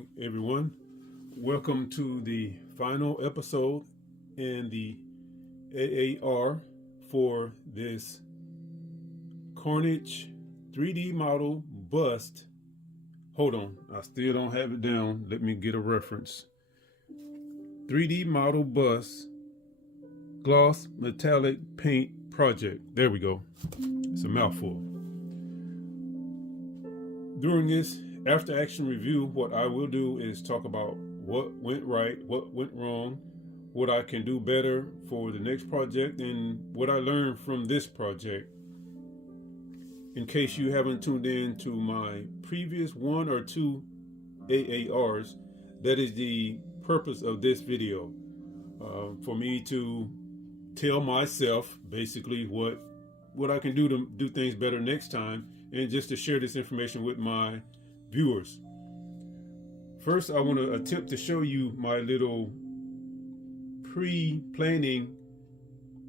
morning, everyone. Welcome to the final episode in the AAR for this CARNAGE 3D model bust. Hold on, I still don't have it down. Let me get a reference. 3D model bust gloss metallic paint project. There we go. It's a mouthful. During this after action review, what I will do is talk about what went right, what went wrong, what I can do better for the next project, and what I learned from this project. In case you haven't tuned in to my previous 1 or 2 AARs, that is the purpose of this video. For me to tell myself basically what I can do to do things better next time, and just to share this information with my viewers. First, I want to attempt to show you my little pre-planning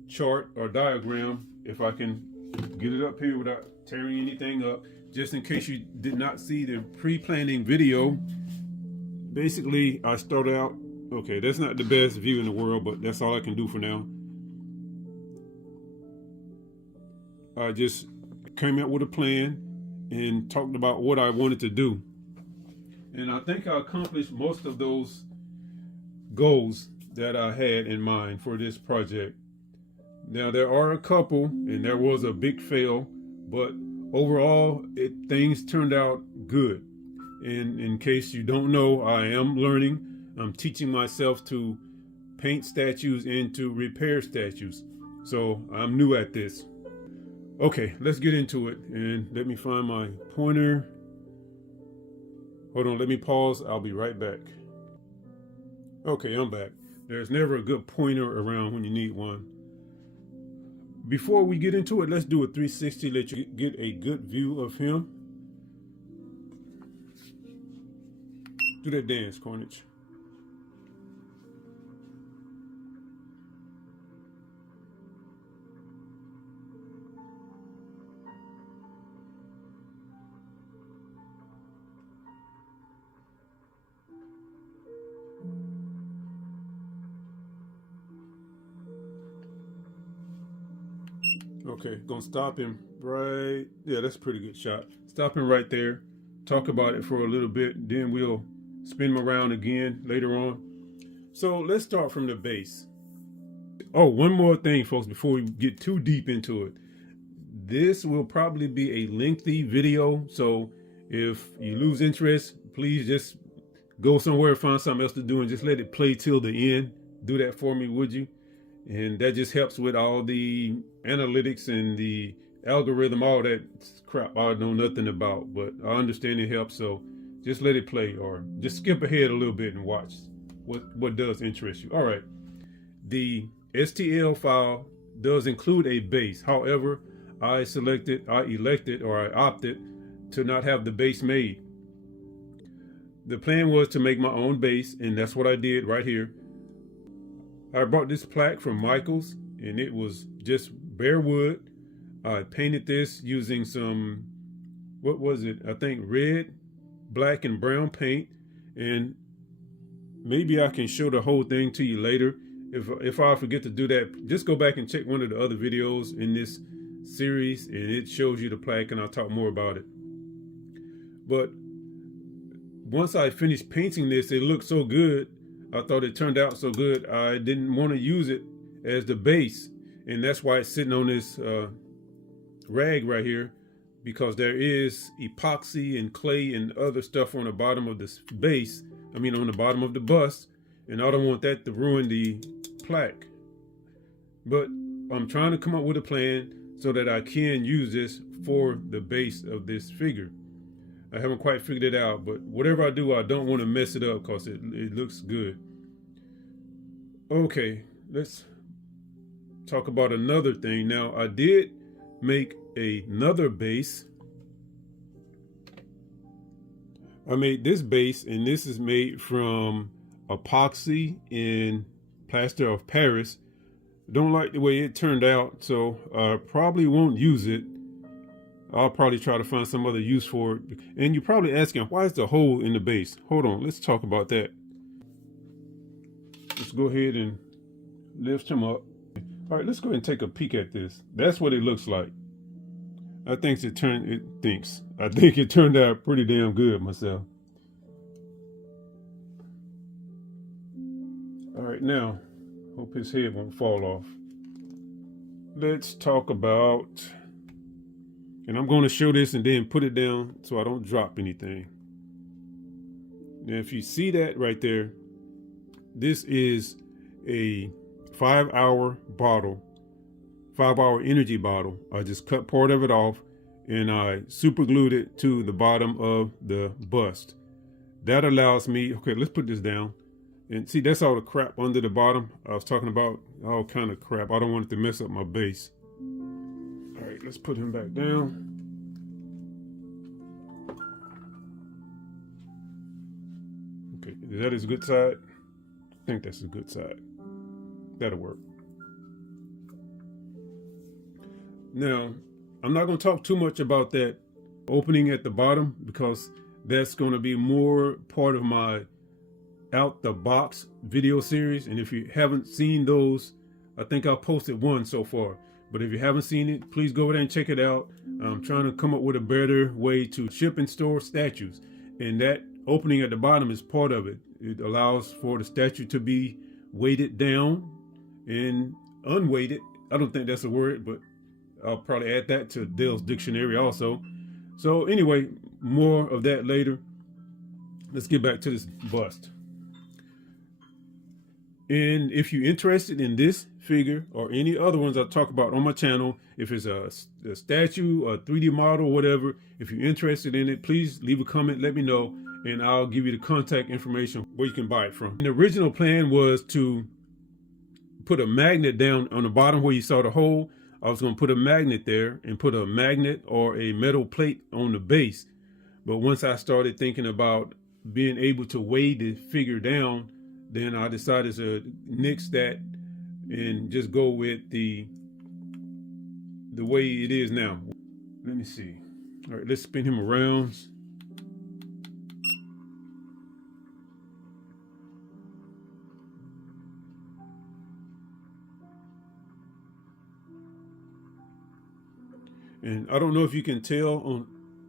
chart or diagram, if I can get it up here without tearing anything up, just in case you did not see the pre-planning video. Basically, I start out, okay, that's not the best view in the world, but that's all I can do for now. I just came up with a plan and talked about what I wanted to do. And I think I accomplished most of those goals that I had in mind for this project. Now, there are a couple, and there was a big fail, but overall, things turned out good. And in case you don't know, I am learning. I'm teaching myself to paint statues and to repair statues. So I'm new at this. Okay, let's get into it, and let me find my pointer. Hold on, let me pause. I'll be right back. Okay, I'm back. There's never a good pointer around when you need one. Before we get into it, let's do a 360, let you get a good view of him. Do that dance, Carnage. Okay, gonna stop him right, yeah, that's a pretty good shot. Stop him right there, talk about it for a little bit, then we'll spin him around again later on. So let's start from the base. Oh, one more thing, folks, before we get too deep into it. This will probably be a lengthy video, so if you lose interest, please just go somewhere, find something else to do, and just let it play till the end. Do that for me, would you? And that just helps with all the analytics and the algorithm, all that crap I know nothing about, but I understand it helps. So just let it play, or just skip ahead a little bit and watch what does interest you. All right, the STL file does include a base. However, I elected or I opted to not have the base made. The plan was to make my own base, and that's what I did right here. I bought this plaque from Michael's, and it was just bare wood. I painted this using some, what was it? I think red, black, and brown paint. And maybe I can show the whole thing to you later. If I forget to do that, just go back and check one of the other videos in this series, and it shows you the plaque, and I'll talk more about it. But once I finished painting this, it looked so good. I thought it turned out so good, I didn't want to use it as the base. And that's why it's sitting on this rag right here, because there is epoxy and clay and other stuff on the bottom of this base. I mean, on the bottom of the bust. And I don't want that to ruin the plaque. But I'm trying to come up with a plan so that I can use this for the base of this figure. I haven't quite figured it out, but whatever I do, I don't want to mess it up because it looks good. Okay, let's talk about another thing. Now, I did make another base. I made this base, and this is made from epoxy and plaster of Paris. Don't like the way it turned out, so I probably won't use it. I'll probably try to find some other use for it. And you're probably asking, why is the hole in the base? Hold on, let's talk about that. Let's go ahead and lift him up. All right, let's go ahead and take a peek at this. That's what it looks like. I think it turned out pretty damn good myself. All right, now, hope his head won't fall off. Let's talk about, and I'm going to show this and then put it down so I don't drop anything. Now, if you see that right there, this is a 5-hour bottle, 5-hour energy bottle. I just cut part of it off and I super glued it to the bottom of the bust. That allows me, okay, let's put this down. And see, that's all the crap under the bottom. I was talking about all kind of crap. I don't want it to mess up my base. All right, let's put him back down. Okay, is that his good side? I think that's his good side. That'll work. Now, I'm not going to talk too much about that opening at the bottom because that's going to be more part of my out the box video series. And if you haven't seen those, I think I've posted one so far. But if you haven't seen it, please go over there and check it out. I'm trying to come up with a better way to ship and store statues. And that opening at the bottom is part of it. It allows for the statue to be weighted down and unweighted. I don't think that's a word, but I'll probably add that to Dale's dictionary also. So anyway, more of that later. Let's get back to this bust. And if you're interested in this figure or any other ones I talk about on my channel, if it's a statue, a 3D model, whatever, if you're interested in it, please leave a comment, let me know, and I'll give you the contact information where you can buy it from. And the original plan was to put a magnet down on the bottom where you saw the hole. I was going to put a magnet there and put a magnet or a metal plate on the base. But once I started thinking about being able to weigh the figure down, then I decided to nix that and just go with the way it is now. Let me see. All right, let's spin him around. And I don't know if you can tell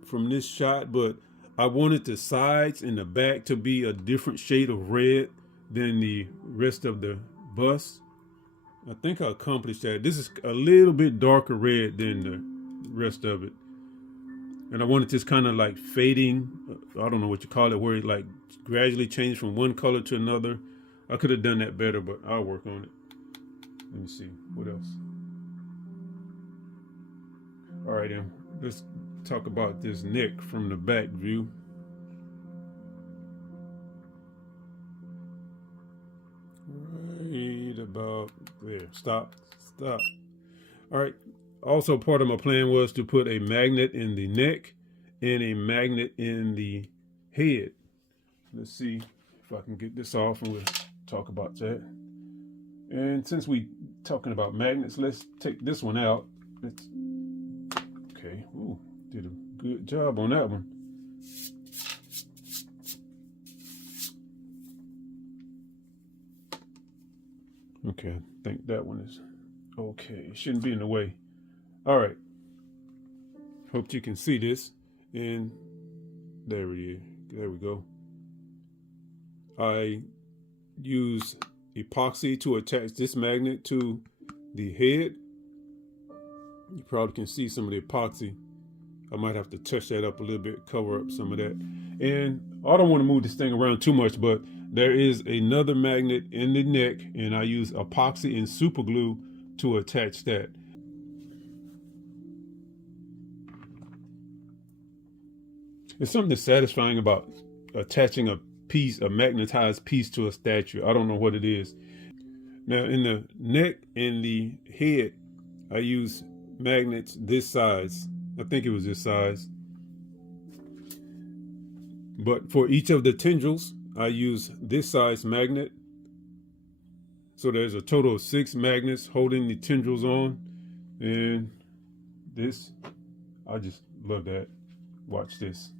from this shot, but I wanted the sides and the back to be a different shade of red than the rest of the bust. I think I accomplished that. This is a little bit darker red than the rest of it. And I wanted this kind of like fading, I don't know what you call it, where it like gradually changed from one color to another. I could have done that better, but I'll work on it. Let me see, what else? All right, then, let's talk about this neck from the back view. Right about there. Stop. All right. Also, part of my plan was to put a magnet in the neck and a magnet in the head. Let's see if I can get this off and we'll talk about that. And since we're talking about magnets, let's take this one out. Okay. Ooh, did a good job on that one. Okay, I think that one is okay. It shouldn't be in the way. All right. Hope you can see this. And there it is. There we go. I use epoxy to attach this magnet to the head. You probably can see some of the epoxy. I might have to touch that up a little bit, cover up some of that. And I don't want to move this thing around too much, but there is another magnet in the neck, and I use epoxy and super glue to attach that. There's something satisfying about attaching a magnetized piece to a statue. I don't know what it is. Now in the neck and the head, I use magnets this size. I think it was this size. But for each of the tendrils, I use this size magnet. So there's a total of 6 magnets holding the tendrils on. And this, I just love that. Watch this.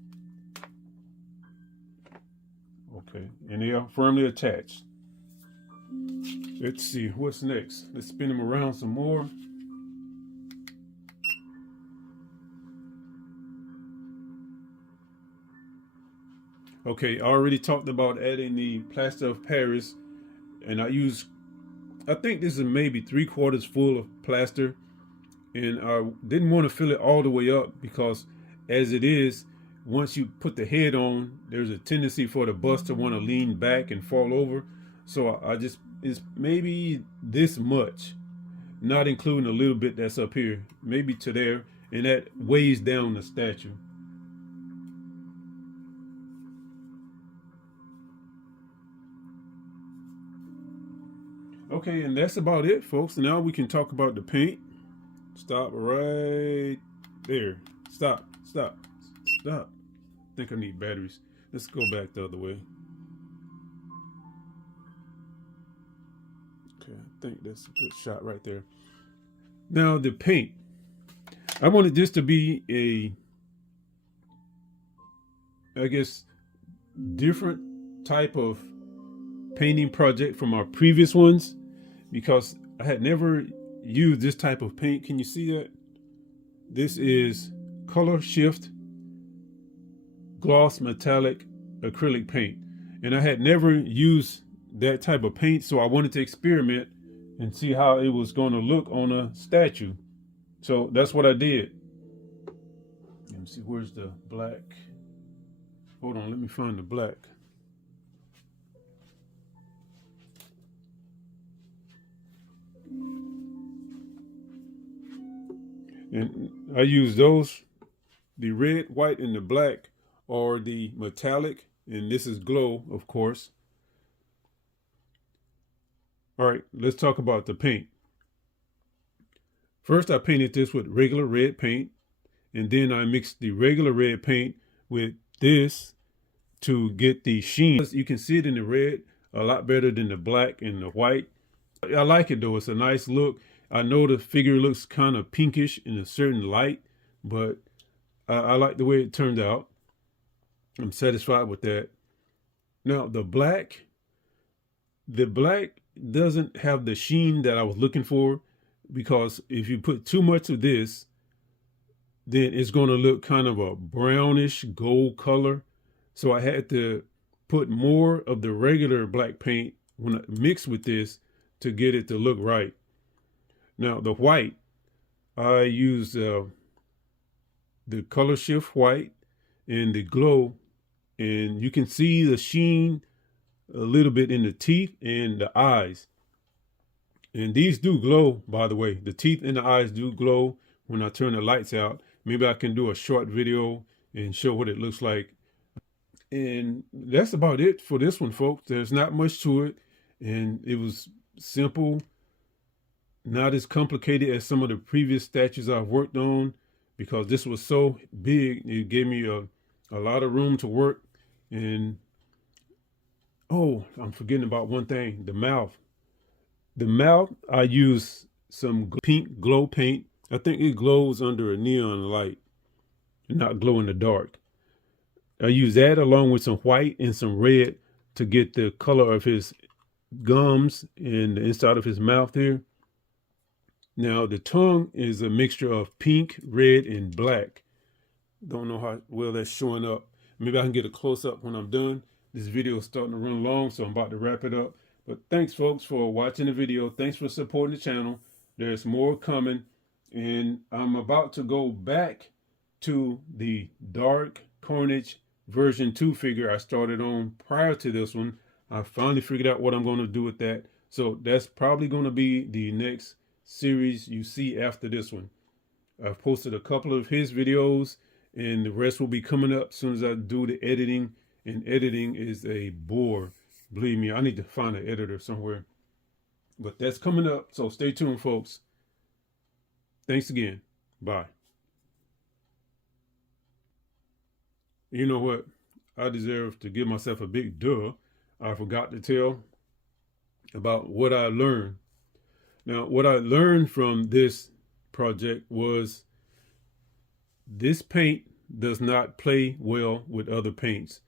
Okay, and they are firmly attached. Let's see what's next. Let's spin them around some more. Okay, I already talked about adding the plaster of Paris, and I think this is maybe 3/4 full of plaster, and I didn't want to fill it all the way up because as it is, once you put the head on, there's a tendency for the bust to want to lean back and fall over. So it's maybe this much, not including a little bit that's up here, maybe to there, and that weighs down the statue. Okay, and that's about it, folks. Now we can talk about the paint. Stop right there. Stop. I think I need batteries. Let's go back the other way. Okay, I think that's a good shot right there. Now the paint. I wanted this to be I guess, different type of painting project from our previous ones, because I had never used this type of paint. Can you see that? This is Color Shift Gloss Metallic Acrylic Paint, and I had never used that type of paint, so I wanted to experiment and see how it was going to look on a statue. So that's what I did. Let me see, where's the black? Hold on, let me find the black. And I use those, the red, white, and the black, or the metallic, and this is glow, of course. All right, let's talk about the paint. First, I painted this with regular red paint, and then I mixed the regular red paint with this to get the sheen. You can see it in the red a lot better than the black and the white. I like it though, it's a nice look. I know the figure looks kind of pinkish in a certain light, but I like the way it turned out. I'm satisfied with that. Now the black doesn't have the sheen that I was looking for, because if you put too much of this, then it's going to look kind of a brownish gold color. So I had to put more of the regular black paint when I mixed with this to get it to look right. Now the white, I used the Color Shift white and the glow, and you can see the sheen a little bit in the teeth and the eyes. And these do glow, by the way. The teeth and the eyes do glow when I turn the lights out. Maybe I can do a short video and show what it looks like. And that's about it for this one, folks. There's not much to it, and it was simple, not as complicated as some of the previous statues I've worked on, because this was so big. It gave me a lot of room to work. And oh, I'm forgetting about one thing, the mouth. The mouth, I use some pink glow paint. I think it glows under a neon light, not glow in the dark. I use that along with some white and some red to get the color of his gums and the inside of his mouth here. Now the tongue is a mixture of pink, red, and black. Don't know how well that's showing up. Maybe I can get a close-up when I'm done. This video is starting to run long, so I'm about to wrap it up. But thanks, folks, for watching the video. Thanks for supporting the channel. There's more coming, and I'm about to go back to the dark Carnage version 2 figure I started on prior to this one. I finally figured out what I'm going to do with that. So that's probably going to be the next series you see after this one. I've posted a couple of his videos, and the rest will be coming up as soon as I do the editing. And editing is a bore. Believe me, I need to find an editor somewhere. But that's coming up, so stay tuned, folks. Thanks again. Bye. You know what? I deserve to give myself a big duh. I forgot to tell about what I learned. Now, what I learned from this project was This paint does not play well with other paints.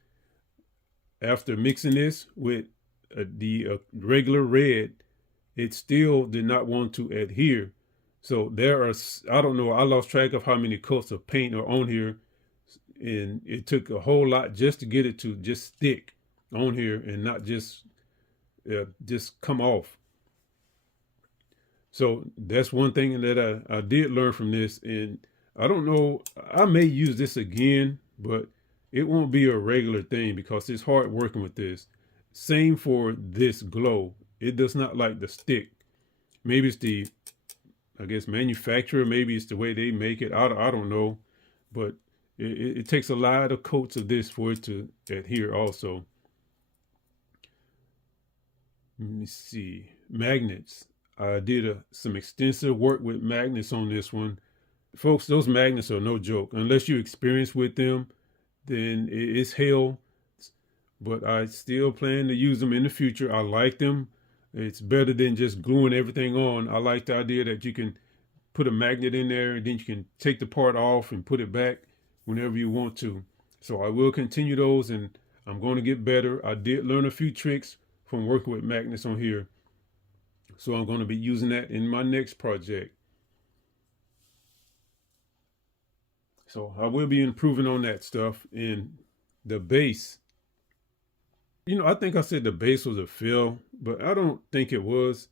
After mixing this with the regular red, it still did not want to adhere. So there are, I don't know, I lost track of how many coats of paint are on here, and it took a whole lot just to get it to just stick on here and not just come off. So that's one thing that I did learn from this, and I don't know, I may use this again, but it won't be a regular thing because it's hard working with this. Same for this glow. It does not like the stick. Maybe it's the, I guess, manufacturer. Maybe it's the way they make it. I don't know. But it takes a lot of coats of this for it to adhere also. Let me see. Magnets. I did some extensive work with magnets on this one. Folks, those magnets are no joke. Unless you experience with them, then it's hell. But I still plan to use them in the future. I like them. It's better than just gluing everything on. I like the idea that you can put a magnet in there and then you can take the part off and put it back whenever you want to. So I will continue those, and I'm going to get better. I did learn a few tricks from working with magnets on here. So I'm going to be using that in my next project. So I will be improving on that stuff. And the base, you know, I think I said the base was a fail, but I don't think it was,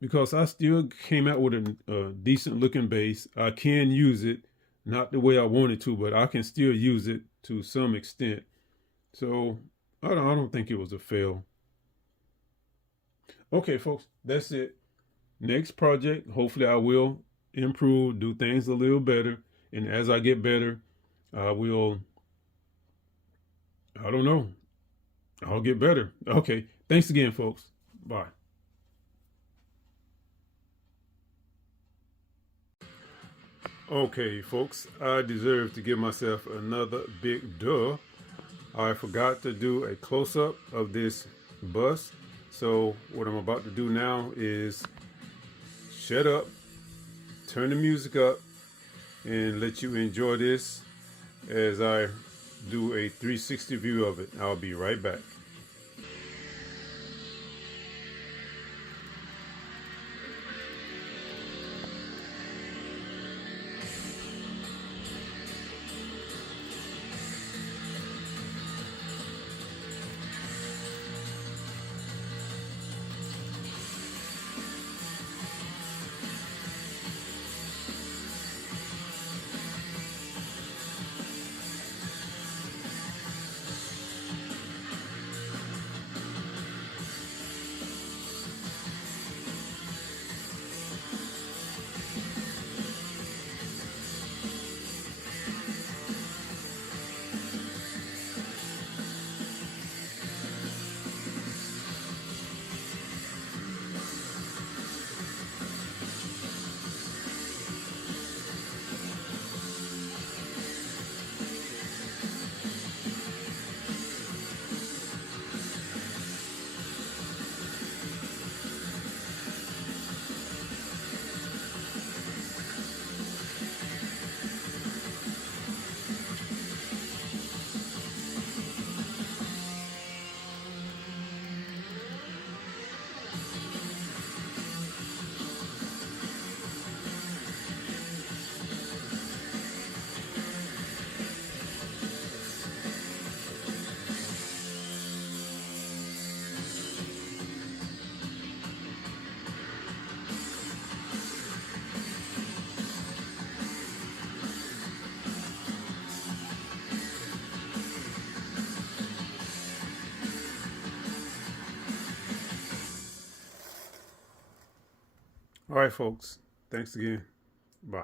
because I still came out with a decent looking base. I can use it, not the way I wanted to, but I can still use it to some extent. So I don't think it was a fail. Okay, folks, that's it. Next project, hopefully I will improve, do things a little better. And as I get better, I will, I don't know, I'll get better. Okay, thanks again, folks. Bye. Okay, folks, I deserve to give myself another big duh. I forgot to do a close-up of this bus. So what I'm about to do now is shut up, turn the music up, and let you enjoy this as I do a 360 view of it. I'll be right back. All right, folks. Thanks again. Bye.